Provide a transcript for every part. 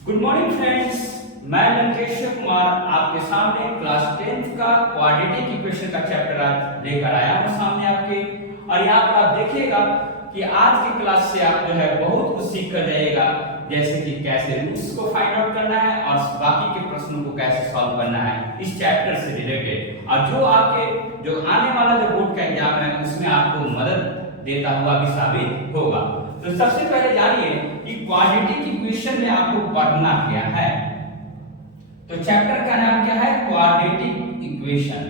Good morning friends, मैं लंकेश कुमार आपके सामने क्लास 10th का क्वाड्रेटिक इक्वेशन का चैप्टर आज लेकर आया हूं सामने आपके। और यहाँ पर आप देखिएगा कि आज की क्लास से आप जो है बहुत कुछ सीख कर जाइएगा, जैसे कि कैसे रूट्स को फाइंड आउट करना है और बाकी के प्रश्नों को कैसे सॉल्व करना है इस चैप्टर से रिलेटेड। और जो आपके जो आने वाला जो बोर्ड का एग्जाम है उसमें आपको मदद देता हुआ भी साबित होगा। तो सबसे पहले जानिए कि क्वाड्रेटिक इक्वेशन में आपको पढ़ना क्या है। तो चैप्टर का नाम क्या है? Quadratic equation.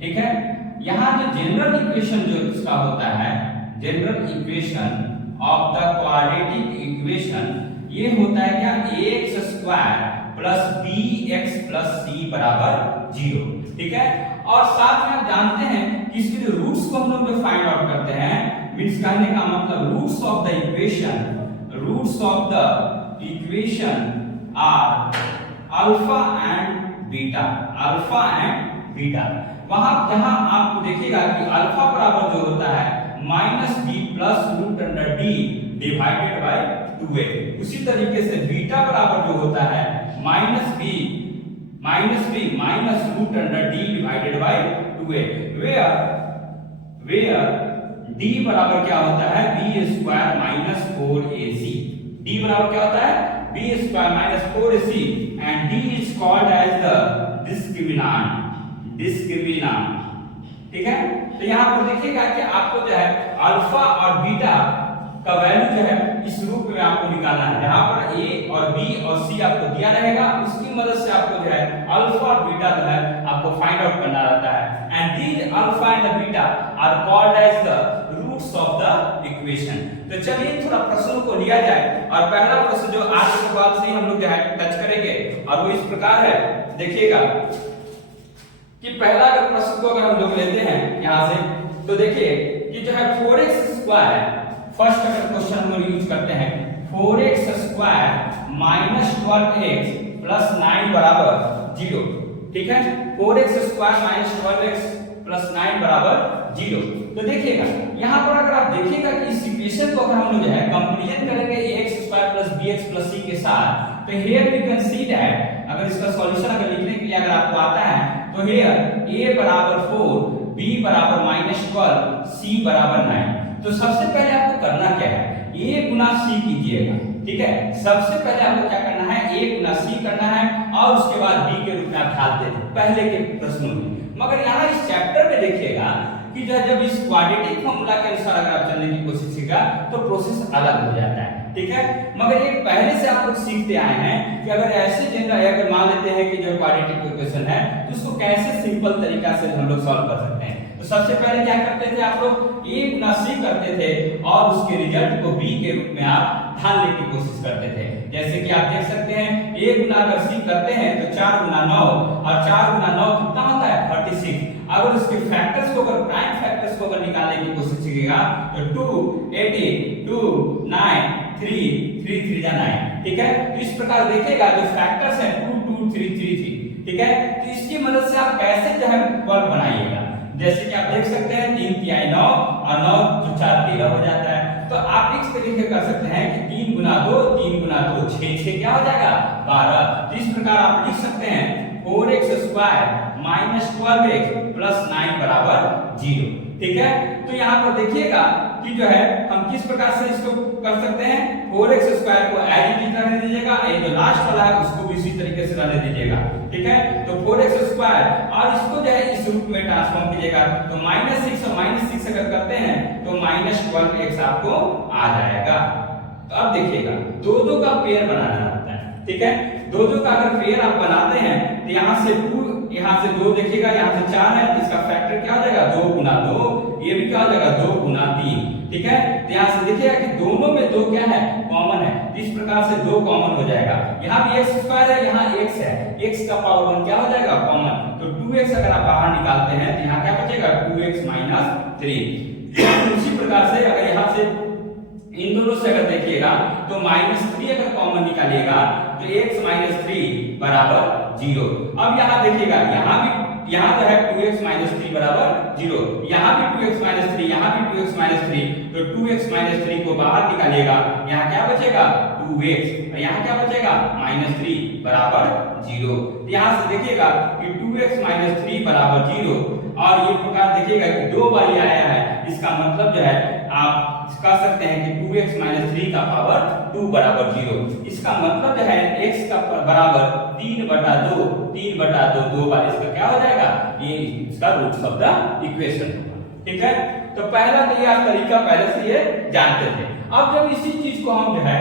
ठीक है, यहाँ जो जनरल इक्वेशन जो इसका होता है, general equation of the quadratic equation, ये होता है क्या? ax square plus bx plus c बराबर 0। ठीक है, और साथ में आप जानते हैं कि इसके जो रूट्स को हम लोग जो फाइंड आउट करते हैं, मींस कहने का मतलब roots of the equation are alpha and beta, वहां जहां आपको देखिएगा कि अल्फा बराबर जो होता है minus B plus root under D divided by 2a। उसी तरीके से बीटा बराबर जो होता है minus B minus root under D divided by 2a, where d बराबर क्या होता है? b square minus 4ac। d बराबर क्या होता है? b square minus 4ac and d is called as the discriminant. ठीक है, तो यहाँ पर देखिएगा कि आपको जो है अल्फा और बीटा का वैल्यू जो है इस रूप में आपको निकालना है, जहां पर a और b और c आपको दिया रहेगा, उसकी मदद से आपको जो है अल्फा और बीटा जो है आपको फाइंड आउट करना रहता है। And these alpha and beta are called as the roots of the equation. तो चलिए थोड़ा प्रश्नों को लिया जाए, और पहला प्रश्न जो आज के बाद से हम लोग जो है टच करेंगे, और वो इस प्रकार है। देखिएगा कि पहला अगर प्रश्न को अगर हम लोग लेते हैं यहां से, तो देखिए कि जो है 4x स्क्वायर, फर्स्ट अगर क्वेश्चन हम लोग यूज करते हैं 4x square minus 12x plus 9 बराबर 0। ठीक है, 4x square minus 12x plus 9 बराबर 0। तो देखिएगा यहाँ पर अगर आप देखिएगा कि इस इक्वेशन को अगर हम लोग जो है कंपैरिजन करेंगे ax square plus bx plus c के साथ, तो here we can see that अगर इसका सॉल्यूशन अगर लिखने के लिए अगर आपको आता है, तो हियर a बराबर 4, b बराबर -12, c बराबर 9। तो सबसे पहले आपको करना क्या है? a गुना c कीजिएगा। ठीक है, सबसे पहले आपको क्या करना है? a गुना c करना है, और उसके बाद b के रूप में आप ढाल देते पहले के प्रश्नों में। मगर यहाँ इस चैप्टर में देखिएगा कि जब इस क्वाड्रेटिक फॉर्मूला के अनुसार अगर आप चलने की कोशिश कीजिएगा तो प्रोसेस अलग हो जाता है। ठीक है, मगर ये पहले से आप लोग सीखते आए हैं कि अगर ऐसे जनरल अगर मान लेते हैं कि जो क्वाड्रेटिक इक्वेशन है, तो उसको कैसे सिंपल तरीका से हम लोग सॉल्व कर सकते हैं। तो सबसे पहले क्या करते थे आप लोग? a गुना c करते थे, और उसके रिजल्ट को b के रूप में आप ढालने की कोशिश करते थे। जैसे कि आप देख सकते हैं a गुना अगर c करते हैं तो 4 गुना 9, और 4 गुना 9 कितना होता है? 36। अगर उसके फैक्टर्स को अगर प्राइम फैक्टर्स को अगर निकालने की कोशिश कीजिएगा तो 2 18 2 9 3 3 3 9। ठीक है, तो इस प्रकार देखिएगा जो फैक्टर्स हैं 2 2 3 3 3। ठीक है, तो इसकी मदद से आप कैसे जो है वर्ग बनाइएगा। जैसे कि आप देख सकते हैं 3 तिहाई 9, और 9 तो 4 13 हो जाता है। तो आप इस तरीके कर सकते हैं कि 3 गुना 2 6 क्या हो जाएगा? 12। तो इस प्रकार आप लिख सकते हैं 4x square minus 12x plus 9 बराबर 0। ठीक है, तो यहाँ पर देखिएगा कि जो है हम किस प्रकार से इसको कर सकते हैं। 4x स्क्वायर को एज इट इज रहने दीजिएगा, ये जो लास्ट वाला है उसको भी इसी तरीके से रहने दीजिएगा। ठीक है, तो 4x स्क्वायर, और इसको जो है इस रूप में ट्रांसफॉर्म कीजिएगा, तो -6 और -6 अगर करते हैं तो -12x आपको आ जाएगा। तो अब देखिएगा दो का पेयर बनाना होता है। ठीक है, दो का अगर पेयर आप बनाते हैं तो यहाँ से 2 देखिएगा, यहाँ से 4 है, तो इसका फैक्टर क्या हो जाएगा? 2 गुना 2, ये भी क्या हो जाएगा? 2 गुना 3। ठीक है, तो यहाँ से देखिएगा कि दोनों में 2 क्या है? कॉमन है। तो इस प्रकार से 2 कॉमन हो जाएगा। यहाँ भी x स्क्वायर है, यहाँ x है, x का पावर 1 क्या हो जाएगा? कॉमन। तो 2x अगर आप बाहर निकालते हैं तो यहाँ क्या बचेगा? 2x - 3। उसी प्रकार से अगर यहाँ से इन दोनों से अगर देखिएगा तो -3 अगर कॉमन निकालिएगा तो x - 3 बराबर 0। अब यहाँ देखिएगा, यहाँ जो है 2x - 3 बराबर 0, यहाँ भी 2x - 3, यहाँ भी 2x - 3, तो 2x - 3 को बाहर निकालिएगा, यहाँ क्या बचेगा? 2x, यहाँ क्या बचेगा -3 बराबर 0। यहाँ से देखिएगा कि 2x - 3 बराबर 0, और ये प्रकार देखिएगा कि दो बार आया है, इसका मतलब जो है आप कह सकते हैं कि 2x - 3 का पावर 2 बराबर 0। इसका मतलब जो है x का बराबर 3/2, 3/2 दो बार इसका क्या हो जाएगा, ये इसका रूट्स ऑफ द इक्वेशन। ठीक है, तो पहला तो ये तरीका पहले से ये जानते थे। अब जब इसी चीज को हम जो है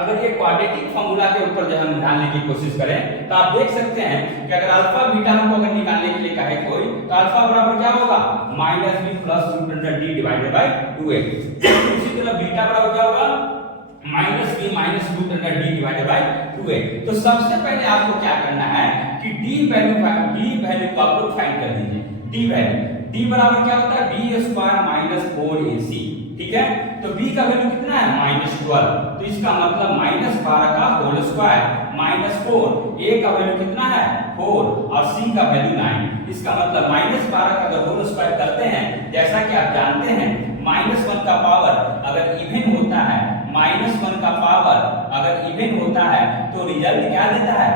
अगर ये क्वाड्रेटिक फॉर्मूला के ऊपर जो हम निकालने की कोशिश करें, तो आप देख सकते हैं कि अगर अल्फा बीटा हमको अगर निकालने के लिए कहे कोई, तो अल्फा बराबर क्या होगा -b + √d divided by 2x। इसी तरह बीटा बराबर क्या होगा -b - √d divided by 2x। तो सबसे पहले आपको क्या करना है कि d वैल्यू को आप लोग फाइंड कर दीजिए। d वैल्यू, d बराबर क्या होता है b² - 4ac। ठीक है, तो b का वैल्यू कितना है -12, तो इसका मतलब -12 का होल स्क्वायर -4, a का वैल्यू कितना है 4 और c का वैल्यू 9। इसका मतलब -12 का अगर होल स्क्वायर करते हैं, जैसा कि आप जानते हैं -1 का पावर अगर इवन होता है, -1 का पावर अगर इवन होता है तो रिजल्ट क्या देता है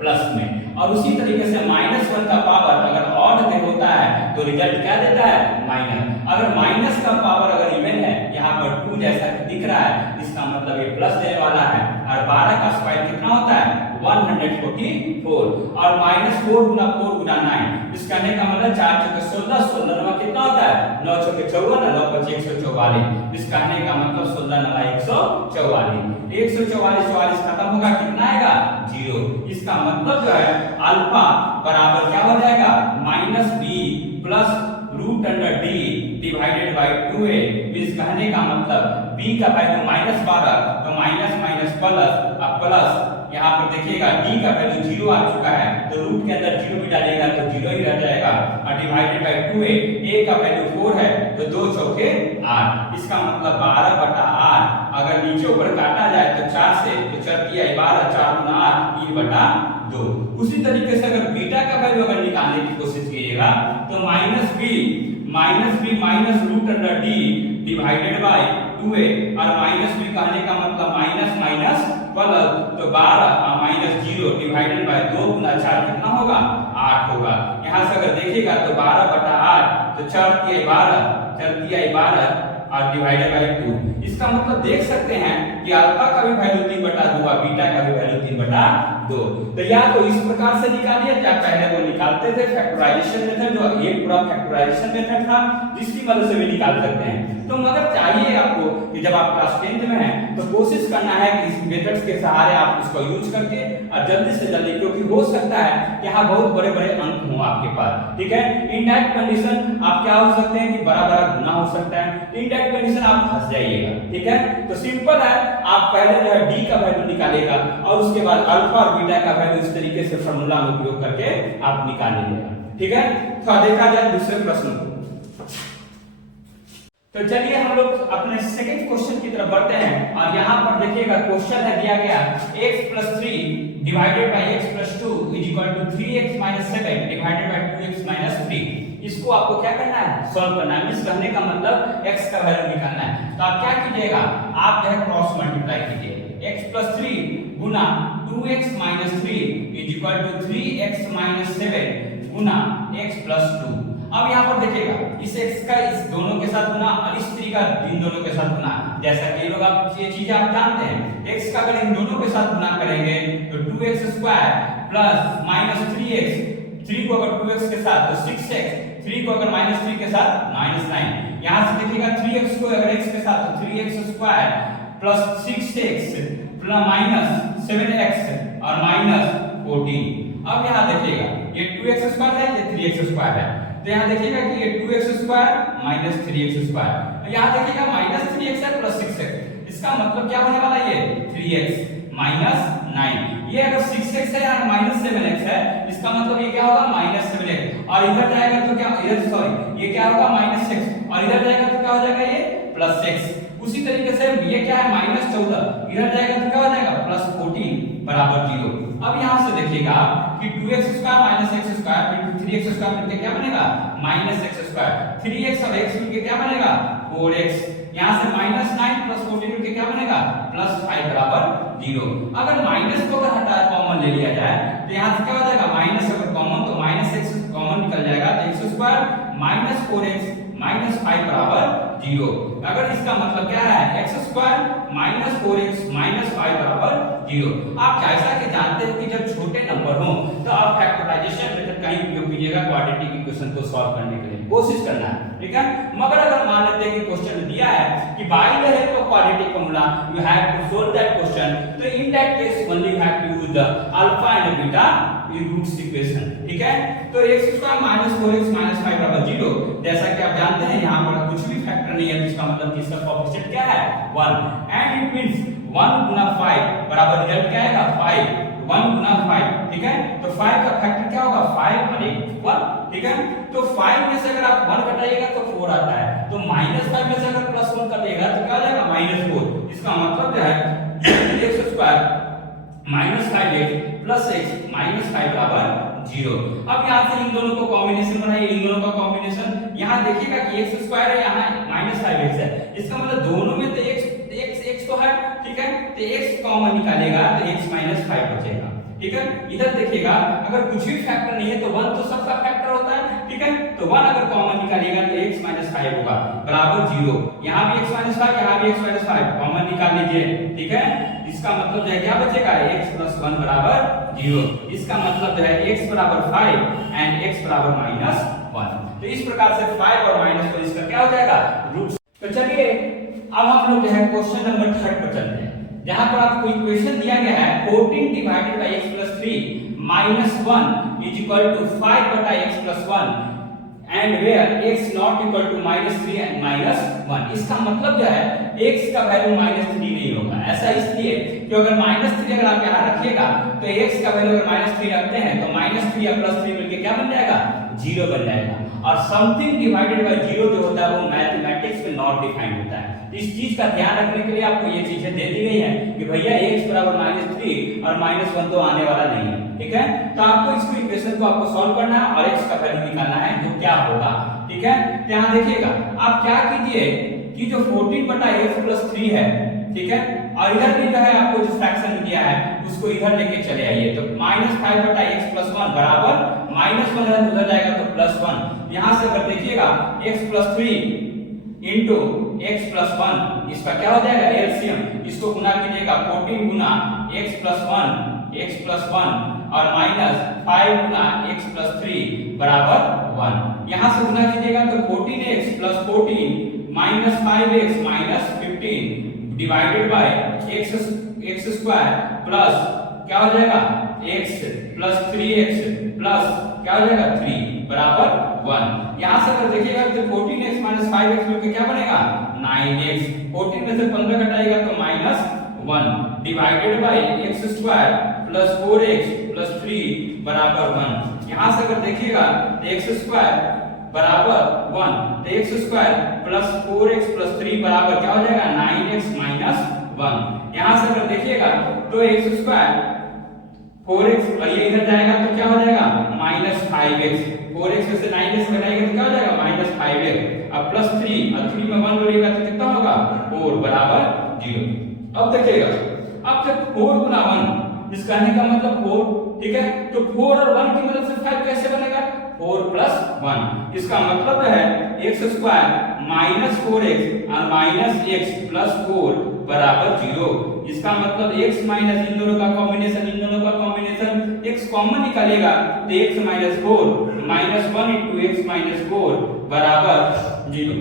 प्लस में, और उसी तरीके से -1 का पावर अगर ऑड होता है तो रिजल्ट क्या देता है माइनस। अगर माइनस का पावर अगर इवन है, यहाँ पर 2 जैसा दिख रहा है, इसका मतलब ये प्लस देने वाला है। और 12 का स्क्वायर कितना होता है 144, और -4 × 4 × 9, इस कहने का मतलब 4 × 16, 16 में कितना होता है 9 × 54, 9 × 144, इस कहने का मतलब 16 × 144, 144 44 खत्म होगा, कितना आएगा 0। इसका मतलब जो है अल्फा बराबर क्या हो जाएगा -b + √d divided by 2a। इस कहने का मतलब b का वैल्यू -12, तो माइनस प्लस, अब प्लस यहाँ पर देखिएगा d का वैल्यू 0 आ चुका है, तो रूट के अंदर 0 भी डालेगा तो 0 ही रह जाएगा, और डिवाइडेड बाय 2a, a का वैल्यू 4 है तो 2 चौके 8, इसका मतलब 12/8। अगर नीचे ऊपर काटा जाए तो 4 से, तो 4 × 12, 4 × 8 3/2। उसी तरीके से अगर बीटा का वैल्यू अगर निकालने की कोशिश कीजिएगा तो -b - √d divided by 2a, और -b कहने का मतलब माइनस प्लस, तो 12 और -0 डिवाइडेड बाय 2 × 4 कितना होगा 8 होगा। यहाँ से अगर देखिएगा तो 12/8, तो 4 × 12, 4 × 12 और डिवाइडेड बाय 2। इसका मतलब देख सकते हैं कि अल्फा का भी वैल्यू 3/2 और बीटा का भी वैल्यू 3/2। तो या तो इस प्रकार से निकालिए, क्या पहले वो निकालते थे फैक्टराइजेशन मेथड, जो ये पूरा फैक्टराइजेशन मेथड था जिसकी मदद से भी निकाल सकते हैं। तो मगर चाहिए आपको कि जब आप क्लास 10th में हैं तो कोशिश करना है कि इस मेथड्स के सहारे आप इसको यूज करके और जल्दी से जल्दी, क्योंकि हो सकता है कि यहाँ बहुत बड़े बड़े अंक हो आपके पास। ठीक है, इनडायरेक्ट कंडीशन आप क्या हो सकते हैं कि बड़ा गुना हो सकता है, इनडायरेक्ट कंडीशन आप फंस जाइएगा। ठीक है, तो सिंपल है, आप पहले जो है d का वैल्यू निकालेगा और उसके बाद अल्फा और बीटा का वैल्यू इस तरीके से फार्मूला में उपयोग करके आप निकाल लीजिएगा। ठीक है, तो देखा जाए दूसरे प्रश्न को। तो चलिए हम लोग अपने सेकंड क्वेश्चन की तरफ बढ़ते हैं, और यहाँ पर देखिएगा क्वेश्चन है दिया गया x + 3 divided by x + 2 = 3x - 7 divided by 2x - 3। इसको आपको क्या करना है सॉल्व करना है। इस कहने का मतलब x का वैल्यू निकालना है। तो आप क्या कीजिएगा, आप जो है क्रॉस मल्टीप्लाई कीजिए, x + 3 गुना 2x - 3 = 3x - 7 गुना x + 2। अब यहाँ पर देखिएगा इस x का इस दोनों के साथ गुना और इस 3 का इन दोनों के साथ गुना, जैसा कि ये लोग आप ये चीजें आप जानते हैं, x का अगर इन दोनों के साथ गुना करेंगे तो 2x² + -3x, 3 को अगर 2x के साथ तो 6x, 3 को अगर -3 के साथ -9। यहाँ से देखिएगा 3x को अगर x के साथ तो 3x² + 6x + -7x और -14। अब यहाँ देखिएगा ये 2x² है, ये 3x² है, तो यहाँ देखिएगा कि ये 2x² - 3x², यहाँ देखिएगा -3x है + 6x, इसका मतलब क्या होने वाला ये 3x - 9। ये अगर 6x है और -7x है, इसका मतलब ये क्या होगा -7x, और इधर जाएगा तो क्या इधर सॉरी ये क्या होगा -6, और इधर जाएगा तो क्या हो जाएगा ये +6। उसी तरीके से ये क्या है -14, इधर जाएगा तो क्या हो जाएगा +14 बराबर 0। अब यहाँ से देखिएगा कि 2x² - x² 3x² मिलके क्या बनेगा -x², 3x और x मिलके क्या बनेगा 4x, यहाँ से -9 प्लस 14 मिलके क्या बनेगा +5 बराबर 0। अगर माइनस को अगर हटा कॉमन ले लिया जाए तो यहाँ से क्या हो जाएगा माइनस अगर कॉमन तो -x कॉमन निकल जाएगा तो x स्क्वायर -4x -5 बराबर 0। अगर इसका मतलब क्या है x स्क्वायर -4x -5 बराबर 0। आप जैसा कि जानते हैं कि जब छोटे नंबर हो तो आप फैक्टराइजेशन मेथड का ही उपयोग कीजिएगा क्वाड्रेटिक इक्वेशन को सॉल्व करने के लिए कोशिश करना है, ठीक है। मगर अगर मान लेते हैं कि क्वेश्चन में दिया है कि by the help of quadratic formula you have to solve that question, तो in that case only you have to use the alpha and beta roots equation, ठीक है। तो x स्क्वायर -4x -5 बराबर 0, जैसा कि आप जानते हैं यहाँ पर कुछ भी फैक्टर नहीं है, जिसका मतलब कि इसका कोएफिशिएंट क्या है 1 एंड इट मींस 1 गुना 5 बराबर रिजल्ट क्या आएगा 5, 1 गुना 5, ठीक है। तो 5 का फैक्टर क्या होगा 5 और 1, ठीक है। तो 5 में से अगर आप 1 घटाइएगा तो 4 आता है, तो -5 में से अगर +1 काटिएगा तो क्या आ जाएगा -4। इसका मतलब जो है x square -5x plus x -5 बराबर 0। अब यहाँ से इन दोनों को कॉम्बिनेशन बनाइए, इन दोनों का कॉम्बिनेशन यहाँ देखिएगा कि x स्क्वायर है, यहाँ -5x है, इसका मतलब दोनों में तो x तो है, ठीक है। तो x कॉमन निकालेगा तो x -5 बचेगा, ठीक है। इधर देखिएगा अगर कुछ भी फैक्टर नहीं है तो 1 तो सबका फैक्टर होता है, ठीक है। तो 1 अगर कॉमन निकालेगा तो x -5 होगा बराबर 0। यहाँ भी x -5, यहाँ भी x -5 कॉमन निकाल लीजिए, ठीक है। इसका मतलब जो है क्या बचेगा x + 1 बराबर 0। इसका मतलब जो है x बराबर 5 एंड x बराबर -1। तो इस प्रकार से 5 और -1 इसका क्या हो जाएगा रूट। तो चलिए अब हम लोग जो है क्वेश्चन नंबर 3 पर चलते हैं, जहां पर आपको इक्वेशन दिया गया है 14 divided by x + 3 -1 is equal to 5 बटा x + 1 and where x not equal to -3 and -1। इसका मतलब जो है x का वैल्यू -3 नहीं होगा। ऐसा इसलिए कि अगर -3 अगर आप यहाँ रखिएगा तो x का वैल्यू अगर -3 रखते हैं तो -3 या +3 मिलके क्या बन जाएगा 0 बन जाएगा। और समथिंग डिवाइडेड बाय 0 जो होता है वो मैथमेटिक्स में नॉट डिफाइंड होता है। इस चीज का ध्यान रखने के लिए आपको ये चीजें दे दी गई है कि भैया x बराबर -3 और -1 तो आने वाला नहीं है, ठीक है। तो आपको इस इक्वेशन को आपको सॉल्व करना है और x का वैल्यू निकालना है जो क्या होगा, ठीक है। तो यहाँ देखिएगा आप क्या कीजिए कि जो 14 बटा x + 3 है, ठीक है, और इधर भी जो है आपको जो फ्रैक्शन दिया है उसको इधर लेके चले आइए। तो -5 बटा x + 1 बराबर -1 उधर जाएगा तो +1। यहाँ से अगर देखिएगा x + 3 इंटू x + 1 इसका क्या हो जाएगा एलसीएम, इसको गुना कीजिएगा 14 गुना x + 1 और -5 गुना x + 3 बराबर 1। यहाँ से गुना कीजिएगा तो 14x + 14 -5x -15 divided by x square plus क्या हो जाएगा x + 3x प्लस क्या हो जाएगा 3 बराबर 1। यहाँ से अगर देखिएगा तो 14x - 5x मिलकर क्या बनेगा 9x। 14 में से 15 घटाएगा तो -1 divided by x square plus 4x plus 3 बराबर 1। यहाँ से अगर देखिएगा तो x स्क्वायर बराबर 1 तो x square plus 4x plus 3 बराबर क्या हो जाएगा 9x - 1। यहाँ से अगर देखिएगा तो x स्क्वायर 4x और ये इधर जाएगा तो क्या हो जाएगा -5x। 4x में से 9x घटाएंगे तो क्या हो जाएगा -5x। अब प्लस 3 और 3 में 1 जोड़िएगा तो कितना होगा 4 बराबर 0। अब देखिएगा अब जब 4 गुना 1 इस कहने का मतलब 4, ठीक है। तो 4 और 1 की मदद से 5 कैसे बनेगा 4 + 1। इसका मतलब है x स्क्वायर -4x और -x + 4 बराबर 0। इसका मतलब x माइनस इन दोनों का कॉम्बिनेशन, इन दोनों का कॉम्बिनेशन x कॉमन निकालेगा तो x - 4 -1 * x - 4 बराबर 0।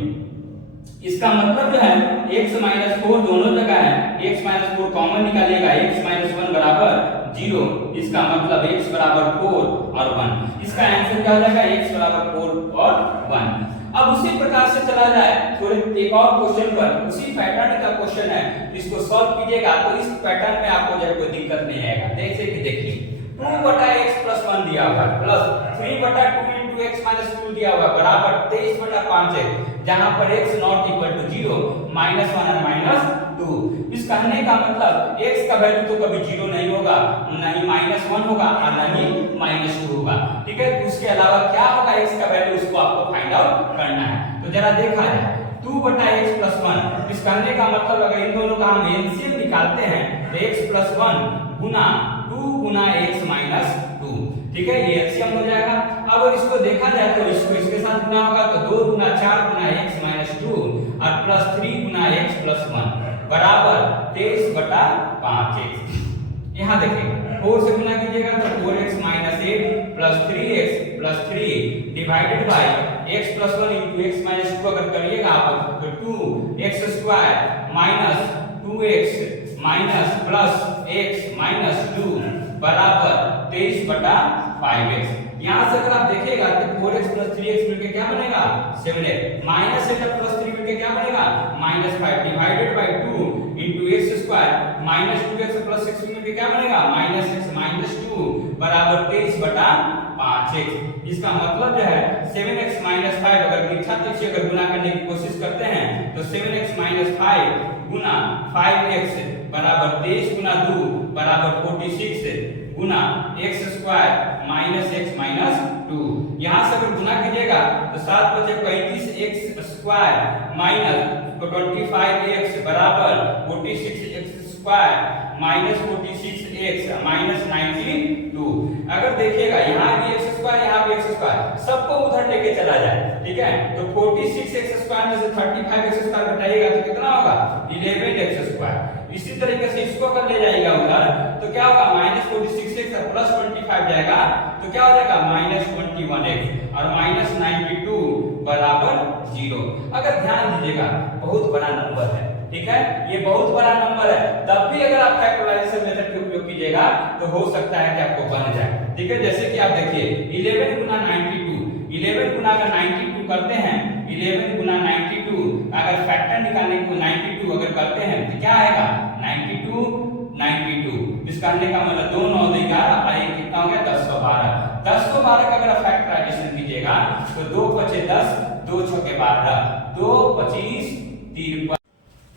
इसका मतलब जो है x - 4 दोनों जगह है, x - 4 कॉमन निकालेगा x - 1 बराबर 0। इसका मतलब x बराबर 4 और 1। इसका आंसर क्या हो जाएगा x बराबर 4 और 1। अब उसी प्रकार से चला जाए थोड़े एक और क्वेश्चन पर, उसी पैटर्न का क्वेश्चन है, इसको सॉल्व कीजिएगा तो इस पैटर्न में आपको जब कोई दिक्कत नहीं आएगा। जैसे कि देखिए 2 बटा x + 1 दिया हुआ है प्लस 3 बटा 2 * x - 2 दिया हुआ है बराबर 23 बटा 5 है, जहां पर x नॉट इक्वल टू 0 -1 और -2। इस कहने का मतलब x का वैल्यू तो कभी 0 नहीं होगा, ना ही -1 होगा और ना ही -2 होगा, ठीक है। उसके अलावा क्या होगा x का वैल्यू उसको आपको फाइंड आउट करना है। तो जरा देखा जाए 2/x+1। इस करने का मतलब अगर इन दोनों का हम एलसीएम निकालते हैं तो x+1 गुना 2 गुना x - 2, ठीक है, ये एलसीएम हो जाएगा। अब अगर इसको देखा जाए तो इसको इसके साथ गुना होगा तो 2 गुना 4 गुना x - 2 और प्लस 3 गुना x+1 बराबर 23/5x। यहाँ देखिए 4 से गुना कीजिएगा तो 4x - 8 plus 3x plus 3 divided by x+1 into x - 2 अगर करिएगा आप तो 2x² minus 2x minus plus x - 2 बराबर 23/5x। यहाँ से अगर आप देखिएगा तो 4x प्लस 3x मिलके क्या बनेगा 7x, माइनस 8 प्लस 3 मिलके क्या बनेगा -5 divided by 2 into x² minus 2x plus 6 मिलके क्या बनेगा -x - 2 बराबर 23/5x। इसका मतलब जो है 7x - 5 अगर दीक्षा तिरछी अगर गुना करने की कोशिश करते हैं तो 7x - 5 गुना 5x बराबर 23 गुना 2 बराबर 46 गुना x² माइनस x माइनस 2। यहाँ से अगर गुना कीजिएगा तो 7 बचे 35x² माइनस 25x बराबर 46x² माइनस 46x माइनस 92। अगर देखिएगा यहाँ भी x² यहाँ भी x² सबको उधर लेके चला जाए, ठीक है, तो 46x² में से 35x² घटाइएगा तो कितना होगा 11x²। इसी तरीके से इसको अगर ले जाइएगा उधर तो क्या होगा -46x प्लस 25 जाएगा तो क्या हो जाएगा -21x और -92 बराबर 0। अगर ध्यान दीजिएगा बहुत बड़ा नंबर है, ठीक है, ये बहुत बड़ा नंबर है, तब भी अगर आप फैक्टराइजेशन मेथड का उपयोग कीजिएगा तो हो सकता है कि आपको बन जाए, ठीक है। जैसे कि आप देखिए 11 गुना 92, 11 गुना अगर 92 करते हैं 11 गुना 92 अगर फैक्टर निकालने को 92 अगर करते हैं तो क्या आएगा 92 इसका करने का मतलब 2 9 11 और ये कितना हो गया 1012। 1012 का अगर फैक्टराइजेशन कीजिएगा तो 2 5 10 2 6 12 2 25 53।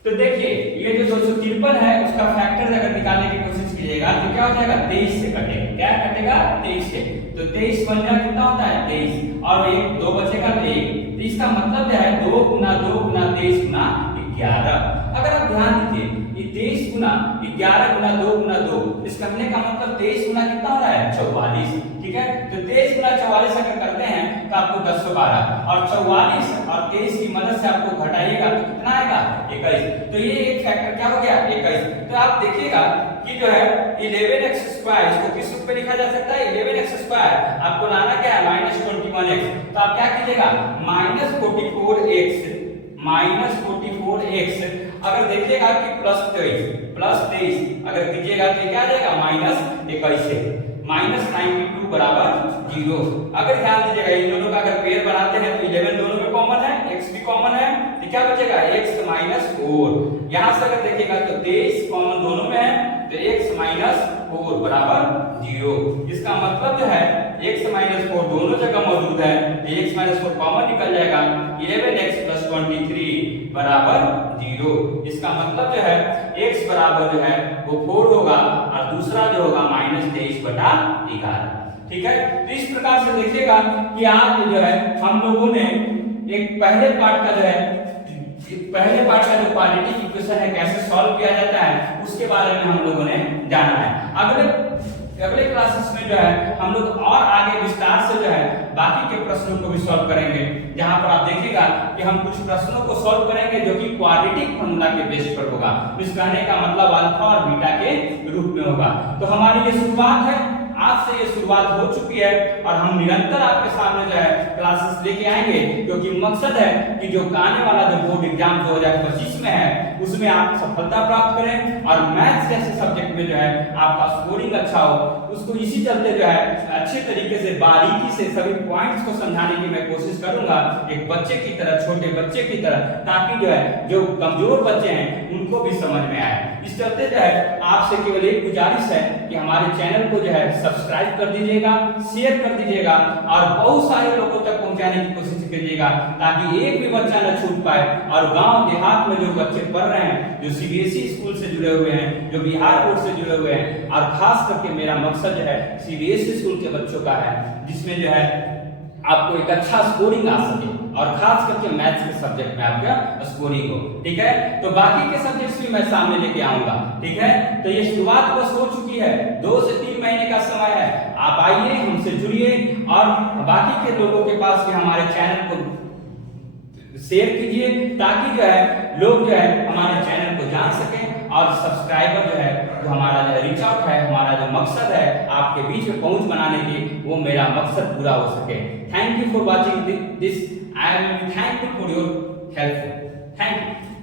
तो देखिए ये जो 253 है उसका फैक्टर अगर निकालने की कोशिश कीजिएगा तो क्या हो जाएगा 23 से कटेगा, क्या कटेगा 23 से, तो 23 पंजा कितना होता है 23 और एक 2 बचेगा तो 1, तो इसका मतलब क्या है 2 गुना 23 गुना 11। अगर आप ध्यान दीजिए ये 23 गुना 11 गुना 2 गुना 2 इस करने का मतलब 23 गुना कितना हो रहा है 44, ठीक है, तो 23 गुना 44 अगर करते हैं तो आपको 1012 और 44 और 23 की मदद से आपको घटाइएगा तो कितना आएगा 21, तो ये एक फैक्टर क्या हो गया 21। तो आप देखिएगा कि जो है 11x² इसको किस रूप में लिखा जा सकता है 11x² आपको लाना क्या है -21x, तो आप क्या कीजिएगा -44x अगर देखिएगा कि +23 अगर कीजिएगा तो क्या आ जाएगा -21 से -92 बराबर 0। अगर ध्यान दीजिएगा इन दोनों का अगर पेयर बनाते हैं तो 11 दोनों में कॉमन है, x भी कॉमन है, तो क्या बचेगा x - 4। यहां से अगर देखिएगा तो 23 कॉमन दोनों में है तो x - 4 बराबर 0। इसका मतलब जो है x - 4 दोनों जगह मौजूद है तो x - 4 कॉमन निकल जाएगा 11x + 23 बराबर 0। इसका मतलब जो है x बराबर जो है वो 4 होगा और दूसरा जो होगा -23/11, ठीक है। तो इस प्रकार से देखिएगा कि आज जो है हम लोगों ने एक पहले पार्ट का जो क्वाड्रेटिक इक्वेशन है कैसे सॉल्व किया जाता है उसके बारे में हम लोगों ने जाना है। अगले क्लासेस में जो है हम लोग और आगे विस्तार से जो है बाकी के प्रश्नों को भी सॉल्व करेंगे, जहां पर आप देखिएगा कि हम कुछ प्रश्नों को सॉल्व करेंगे जो कि क्वाड्रेटिक फॉर्मूला के बेस पर होगा। इस कहने का मतलब अल्फा और बीटा के रूप में होगा। तो हमारी ये शुरुआत है, आज से ये शुरुआत हो चुकी है और हम निरंतर आपके सामने जो है क्लासेस लेके आएंगे, क्योंकि मकसद है कि जो आने वाला जो बोर्ड एग्जाम 2025 में है उसमें आप सफलता प्राप्त करें और मैथ्स जैसे सब्जेक्ट में जो है आपका स्कोरिंग अच्छा हो। उसको इसी चलते जो है अच्छे तरीके से बारीकी से सभी पॉइंट्स को समझाने की मैं कोशिश करूंगा एक बच्चे की तरह, छोटे बच्चे की तरह, ताकि जो है जो कमजोर बच्चे हैं उनको भी समझ में आए। इस चलते जो है आपसे केवल एक गुजारिश है कि हमारे चैनल को जो है सब्सक्राइब कर दीजिएगा, शेयर कर दीजिएगा और बहुत सारे लोगों तक पहुंचाने की कोशिश कीजिएगा, ताकि एक भी बच्चा न छूट पाए। और गांव देहात में जो बच्चे पढ़ रहे हैं, जो सीबीएसई स्कूल से जुड़े हुए हैं, जो बिहार बोर्ड से जुड़े हुए हैं, और खास करके मेरा मकसद जो है सीबीएसई स्कूल के बच्चों का है, जिसमें जो है आपको एक अच्छा स्कोरिंग आ सके। और खास करके मैथ्स के सब्जेक्ट में आपका स्कोरिंग हो। ठीक है, तो बाकी के सब्जेक्ट्स भी मैं सामने लेके आऊंगा। ठीक है, तो ये शुरुआत बस हो चुकी है, 2 से 3 महीने का समय है। आप आइए, हमसे जुड़िए और बाकी के लोगों के पास भी हमारे चैनल को शेयर कीजिए, ताकि जो है लोग जो है हमारे चैनल को जान सकें और सब्सक्राइबर जो है, जो हमारा जो रीच आउट है, हमारा जो मकसद है आपके बीच में पहुंच बनाने की, वो मेरा मकसद पूरा हो सके। Thank you for watching this, I am thankful for your help. Thank you.